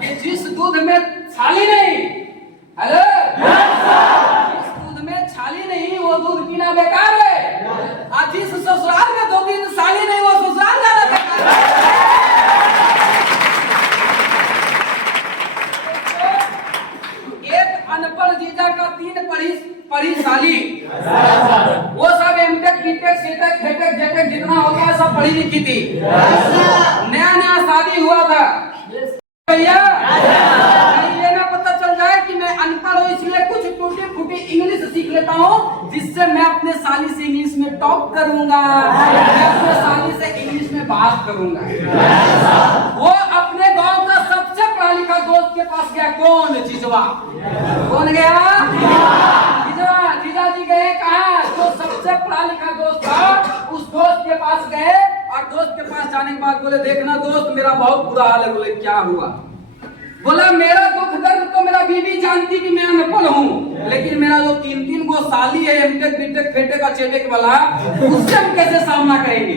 कि जिस दूध में छाली नहीं, हेलो, जिस दूध में छाली नहीं वो दूध पीना बेकार है, और जिस ससुराल में 2 दिन साली नहीं वो ससुराल जाना बेकार है। एक अनपढ़ जीजा का 3 पढ़ी साली, वो सब एमटेक बीटेक सीटेक फेटेक जेटेक जितना होता है सब पढ़ी लिखी थी, नया नया शादी हुआ था भैया। ये ना पता चल जाए कि मैं अनपढ़ हूँ इसलिए कुछ टूटी फूटी इंग्लिश सीख लेता हूँ जिससे मैं अपने साली से इंग्लिश में टॉक करूंगा, मैं अपने साली से इंग्लिश में बात करूंगा। वो अपने गांव का सबसे पढ़ा लिखा दोस्त के पास गया, कौन? जीजवा। कौन गया? जीजवा। जीजा जी गए कहाँ? जो सबसे पढ़ा लिखा दोस्त था उस दोस्त के पास गए, और दोस्त के पास जाने के बाद बोले देखना दोस्त मेरा बहुत बुरा हाल है। बोले क्या हुआ? बोला मेरा दुख दर्द तो मेरा बीवी जानती कि मैं अनपढ़ हूँ, लेकिन मेरा जो 3 गो साली है एमटेक बीटेक फेटेक और चेटेक वाला, उससे हम कैसे सामना करेंगे?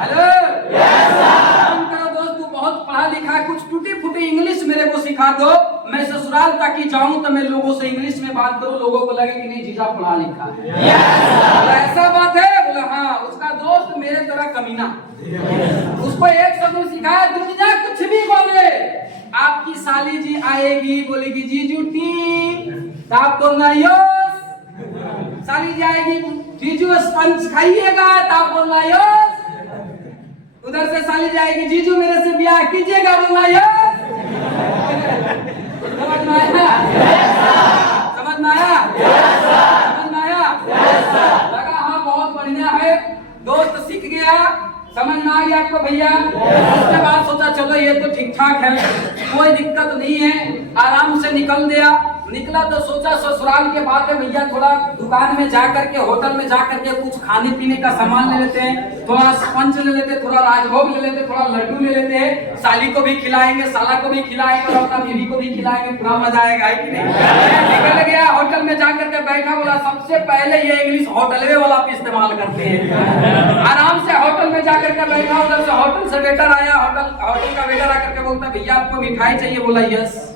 हेलो, दोस्त तू बहुत पढ़ा लिखा है, कुछ टूटी फूटी इंग्लिश मेरे को सिखा दो, मैं ससुराल ताकि जाऊं तो मैं लोगों से इंग्लिश में बात करूं, लोगों को लगे कि नहीं जीजा पढ़ा लिखा है। ऐसा बात है? बोला हाँ। उसका दोस्त मेरे तरह कमीना, उसको एक शब्द सिखाया, दुनिया कुछ भी बोले, आपकी साली जी आएगी बोलेगी जीजू टी, आप बोलना यस। साली जी आएगी जीजू स्पंज खाइएगा, आप बोलना यस। उधर से साली जी आएगी जीजू मेरे से ब्याह कीजिएगा, बोलना यस। समझ में आया? समझ में आया? समझ में आया? लगा हाँ बहुत बढ़िया है, दोस्त सीख गया, समझ में आ गया आपको भैया। उसके बाद सोचा चलो ये तो ठीक ठाक है, कोई दिक्कत नहीं है, आराम से निकल दिया। निकला तो सोचा ससुराल के बाद है भैया, थोड़ा दुकान में जा करके होटल में जा करके कुछ खाने पीने का सामान ले लेते हैं, थोड़ा स्पंज ले लेते, थोड़ा राजभोग ले लेते, थोड़ा लड्डू ले लेते हैं, साली को भी खिलाएंगे, साला को भी खिलाएंगे और अपना बीवी को भी खिलाएंगे, पूरा मजा आएगा है कि नहीं? निकल गया होटल में जा करके बैठा, बोला सबसे पहले ये इंग्लिश होटलवे वाला भी इस्तेमाल करते हैं। आराम से होटल में जाकर के बैठा, उधर से होटल से वेटर आया, होटल का वेटर आकर के बोलता भैया आपको मिठाई चाहिए? बोला यस।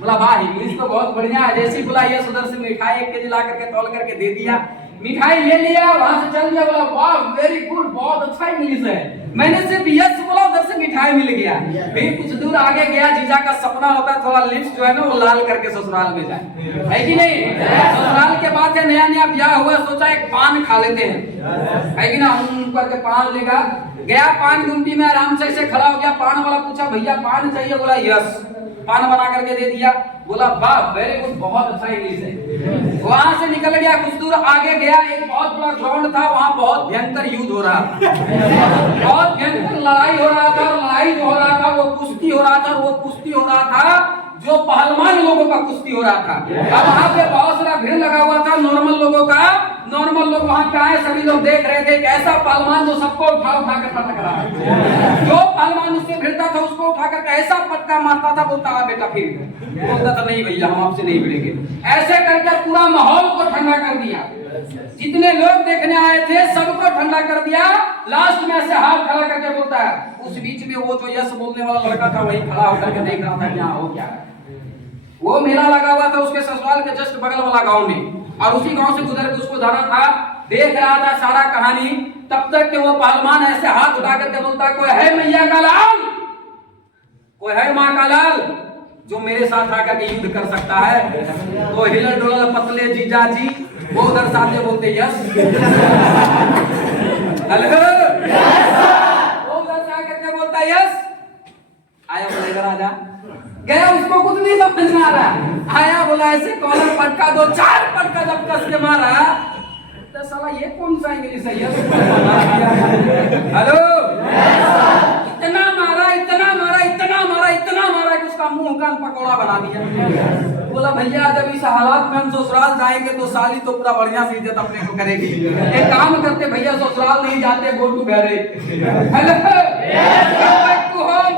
बोला वाह इंग्लिश तो बहुत बढ़िया है, जैसे बोला यस उधर से मिठाई 1 केजी ला करके तौल करके दे दिया, मिठाई ले लिया, वहां से चल दिया। बोला वाह वेरी गुड, बहुत अच्छा इंग्लिश है, मैंने सिर्फ यस बोला उधर से मिठाई मिल गया। फिर कुछ दूर आगे गया, जीजा का सपना होता है थोड़ा लिप्स जो है ना वो लाल करके ससुराल में जाए, है कि नहीं? ससुराल के बाद है नया नया ब्याह हुआ, सोचा एक पान खा लेते हैं, है कि ना? करके पान लेगा, गया पान गुमटी में आराम से ऐसे खड़ा हो गया, पान वाला पूछा भैया पान चाहिए? बोला यस, पान बना करके दे दिया। बोला वाह वेरी गुड, बहुत अच्छा इंग्लिश है। वहां से निकल गया, कुछ दूर आगे गया, एक बहुत बड़ा ग्राउंड था, वहां बहुत भयंकर युद्ध हो रहा था, बहुत भयंकर लड़ाई हो रहा था, लड़ाई जो हो रहा था वो कुश्ती हो रहा था, वो कुश्ती हो रहा था जो पहलवान लोगों का कुश्ती हो रहा था। अब वहां पे बहुत सारा भीड़ लगा हुआ था नॉर्मल लोगों का, नॉर्मल लोग वहां पे आए, सभी लोग देख रहे थे कि ऐसा पहलवान जो सबको उठा उठा कर पटक रहा है, जो पहलवान उससे भिड़ता था उसको उठा कर ऐसा पटका मारता था, बोलता है बेटा फिर, बोलता था नहीं भैया हम आपसे नहीं भिड़ेंगे। ऐसे करके पूरा माहौल को ठंडा कर दिया, जितने लोग देखने आए थे सबको ठंडा कर दिया। लास्ट में ऐसे हाथ खड़ा करके बोलता है, उस बीच में वो जो यस बोलने वाला लड़का था वही खड़ा होकर के देख रहा था क्या हो क्या है। वो मेला लगा हुआ था उसके ससुराल के जस्ट बगल वाला गांव में, और उसी गांव से गुजर के उसको जाना था, देख रहा था सारा कहानी। तब तक के वो पहलवान ऐसे हाथ उठा करके बोलता कोई है मैया का लाल, कोई है माँ का लाल जो मेरे साथ आकर के युद्ध कर सकता है? तो हिलर डोलर पतले जीजा जी वो उधर सामने बोलते यस। हेलो, वो उधर से आकर के बोलता यस। आया बोला इधर आजा, गया उसको कुछ नहीं समझ में आ रहा, आया बोला ऐसे कॉलर पटका 2-4 पटका जब कस के मारा तो साला ये कौन सा इंग्लिश है? हेलो, इतना मारा इतना मारा इतना मारा इतना मारा कि उसका मुंह कान पकौड़ा बना दिया। बोला भैया जब इस हालात में हम ससुराल जाएंगे तो साली तो पूरा बढ़िया से इज्जत अपने को करेगी, एक काम करते भैया ससुराल नहीं जाते, गो टू मैरिज। हेलो,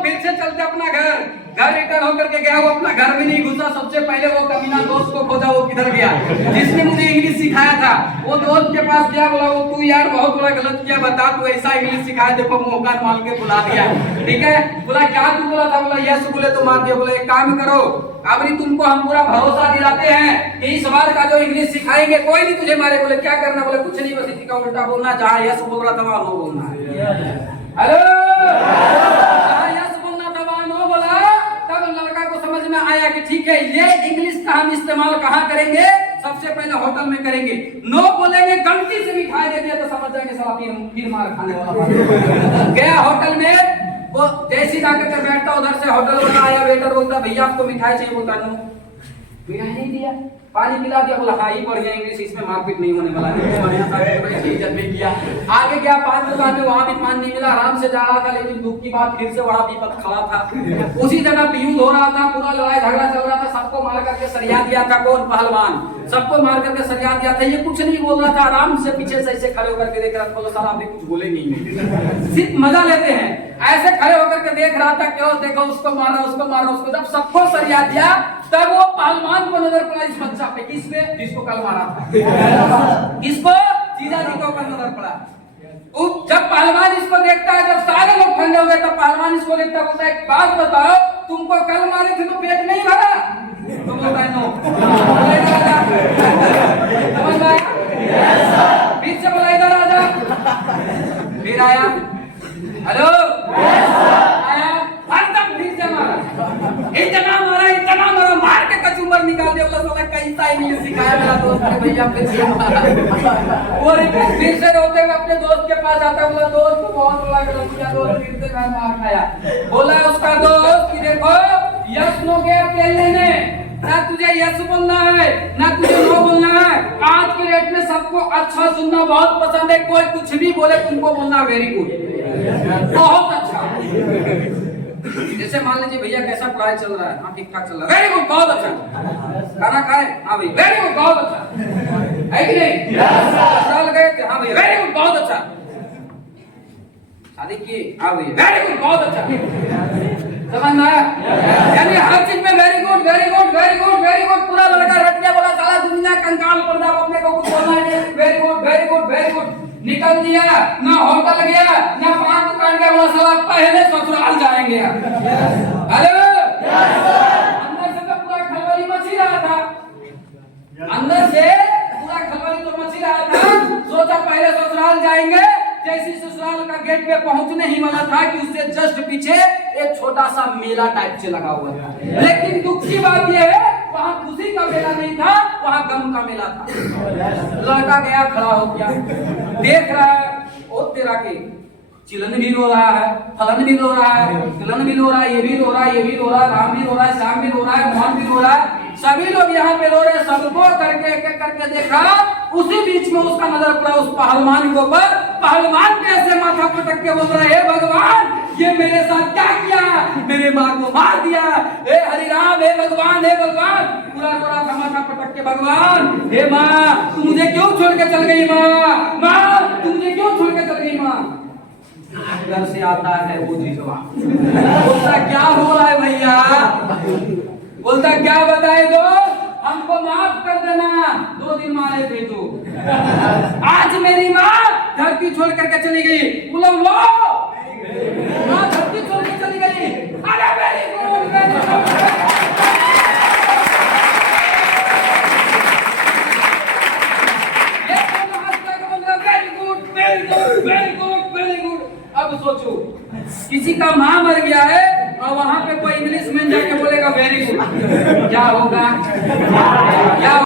फिर से चलते अपना घर, घर रिटर्न होकर के गया, वो अपना घर में नहीं घुसा, सबसे पहले वो कमीना दोस्त को खोजा, वो किधर गया जिसने मुझे इंग्लिश सिखाया था। वो दोस्त के पास गया, बोला वो तू यार बहुत बड़ा गलत किया, बता तू ऐसा इंग्लिश सिखाया, देखो मौका मार के बुला दिया। ठीक है, बोला क्या तू बोला था? बोला यस बोले तो मार दिया। बोले एक काम करो, अभी तुमको हम पूरा भरोसा दिलाते हैं कि इस बार का जो इंग्लिश सिखाएंगे कोई नहीं तुझे मारे। बोले क्या करना? बोले कुछ नहीं, बस इसी का उल्टा बोलना, जहाँ यस बोल रहा था वहाँ नो बोलना है। हेलो, जहाँ यस बोलना था वहाँ नो बोला। तब लड़का को समझ में आया कि ठीक है, ये इंग्लिश का हम इस्तेमाल कहाँ करेंगे? सबसे पहले होटल में करेंगे। नो बोलेंगे, गलती से भी खाए देते तो समझ जाएंगे साला फिर मार खाने वाला। गया होटल में, वो जैसी जाकर के बैठता, उधर से होटल वाला आया, वेटर बोलता भैया आपको मिठाई चाहिए? बोलता नो, मिठाई नहीं दिया। पानी पिला दिया। बोला हाँ ही पढ़ गया इंग्लिश, इसमें मारपीट नहीं होने वाला है, इज्जत नहीं किया। आगे गया पान दुकान में, वहां भी पान नहीं मिला, आराम से जा रहा था, लेकिन दुख की बात फिर से वहां विपत खड़ा था। उसी जगह युद्ध हो रहा था, पूरा लड़ाई झगड़ा चल रहा था, सबको मार करके सरिया दिया था। कौन? पहलवान। सबको मार करके सरिया दिया था। ये कुछ नहीं बोल रहा था, आराम से पीछे से ऐसे खड़े होकर के देख रहा था। बोला साला अभी कुछ बोले नहीं, सिर्फ मजा लेते हैं। ऐसे खड़े होकर के देख रहा था, क्यों देखो उसको मारा, उसको मारा, उसको। जब सबको सरिया दिया तब वो पहलवान को नजर पड़ा इस बच्चा पे। किस पे? जिसको कल मारा था। किसको? जीजा जी को कल नजर पड़ा। जब पहलवान इसको देखता है, जब सारे लोग ठंडे हो गए, तब पहलवान इसको देखता है, बोलता है एक बात बताओ, तुमको कल मारे थे तो पेट नहीं भरा? तो बोलता है नो। समझ में आया? फिर से बोला इधर आजा। फिर आया, हेलो आया, फिर से मारा, इतना मारा, इतना मारा, मार के कचूमर निकाल दिया। बोला साला कैसा इंग्लिश सिखाया मेरा दोस्त ने भैया, फिर से मारा। वो फिर से रोते हुए अपने दोस्त के पास आता है। बोला दोस्त को बहुत बुरा गलत किया, दोस्त फिर से मैं मार खाया। बोला उसका दोस्त कि देखो यस नो के तेल लेने, ना तुझे यस बोलना है ना तुझे नो बोलना है। आज के डेट में सबको अच्छा सुनना बहुत पसंद है, कोई कुछ भी बोले तुमको बोलना वेरी गुड, बहुत अच्छा। जैसे मान लीजिए भैया कैसा पढ़ाई चल रहा है? हाँ ठीक ठाक चल रहा है, वेरी गुड, बहुत अच्छा। खाना खाए? हाँ भाई वेरी गुड, बहुत अच्छा। है कि नहीं? ससुराल गए थे? हाँ भाई वेरी गुड, बहुत अच्छा। शादी की? हाँ भाई वेरी गुड, बहुत अच्छा। समझ में आया? यानी हर चीज में very good, very good, very good, very good. पूरा लड़का रट गया, बोला साला दुनिया कंकाल पड़ जाओ, अपने को कुछ बोलना है। Very good, very good, very good. निकल दिया, ना होटल गया, ना पान दुकान गया, बोला साला पहले ससुराल जाएंगे। हेलो, अंदर से तो पूरा खलबली मची रहा था, अंदर से पूरा खलबली तो मची रहा था। सोचा पहले ससुराल जाएंगे। जैसे ससुराल का गेट पे पहुंचने ही वाला था कि उससे जस्ट पीछे एक छोटा सा मेला टाइप से लगा हुआ था। लेकिन दुख की बात यह है, वहां खुशी का मेला नहीं था, वहां गम का मेला था। लड़का गया, खड़ा हो गया, देख रहा है, ओ तेरा के चिलन भी रो रहा है, फलन भी रो रहा है, तिलन भी रो रहा है, ये भी रो रहा है, ये भी रो रहा है, राम भी रो रहा है, श्याम भी रो रहा है, मोहन भी रो रहा है। सभी लोग यहाँ पे रो रहे हैं, सबको करके एक एक करके देखा। उसी बीच में उसका नजर पड़ा उस पहलवान के ऊपर। पहलवान पे ऐसे माथा पटक के बोल रहा है, हे भगवान ये मेरे साथ क्या किया? मेरे माँ को मार दिया। हे हरिराम, हे भगवान, हे भगवान। पूरा पूरा था माथा पटक के, भगवान हे माँ तू मुझे क्यों छोड़ के चल गई? माँ, माँ तू मुझे क्यों छोड़ के चल गई? माँ घर से आता है वो जिसवा, बोलता क्या हो रहा है भैया? बोलता क्या बताए दो, हमको माफ कर देना, 2 दिन मारे थे तो आज मेरी माँ धरती छोड़ करके चली गई। बोलो लो, माँ धरती छोड़ के चली गई। अरे very good, very good, very good, very good, very good. अब सोचो किसी का माँ मर गया है और वहां पे कोई इंग्लिश में जाके बोलेगा वेरी गुड, क्या होगा? क्या